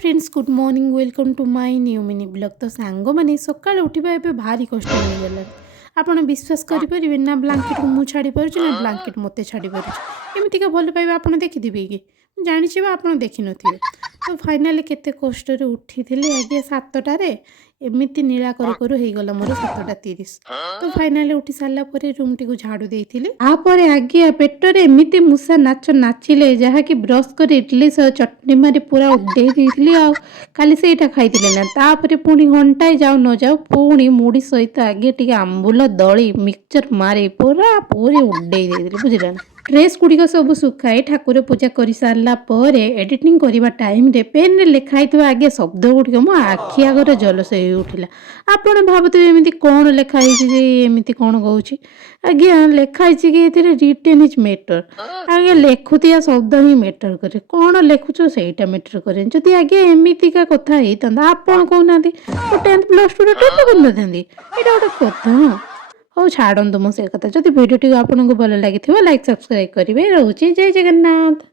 Friends good morning welcome to my new mini blog. तो सांग मैंने सकाल उठा ए भारी कष्ट हो गला। आपड़ विश्वास करेंगे ना ब्लांकेट को मुझे छाड़ी पार्छ ना ब्लांकेट मत छाड़ी पार्छ एमती भल पाइबा आप देखिथे कि जानी आप देखी नो। तो फाइनाली केते कष्ट उठी आगे 7टारे एमती नीला करू करू हो गला मोर 7:30। तो फाइनाली उठी सारा रूम टी झाड़ू देती आगे पेटर एमती मूषा नाच नाचिले जहाँकि ब्रश कर इडली सह चटनी मारी पूरा उड़े देती खाली से खाई ना तापर पुणी घंटाए जाऊ न जाऊ पुणी मुड़ी सहित आगे टी आंबुल दली मिक्सचर मारी पूरा पूरी उड़े देती बुझल ना। ड्रेस गुड़िक सब सुखाई ठाकुर पूजा कर सारापर एडिटिंग करने टाइम पेन रे लिखाई आगे शब्द गुड़िक मो आखि आगे जलस हो उठला। आपड़ भावुवे एमती कौन लिखाई एमती कौन कौच आज्ञा लिखाई कि रिटेन इज मैटर आगे लिखुआ शब्द ही मैटर करे कौन लिखुच से मैटर करे जदि आगे एमतीका कथा होता आपड़ कहना 10th प्लस 2 टेस्ट कर यहाँ गोटे कथा। हो छाड़ू मुझे कथा जब भिडियो आपको भल लगी लाइक सब्सक्राइब करेंगे। रोचे जय जगन्नाथ।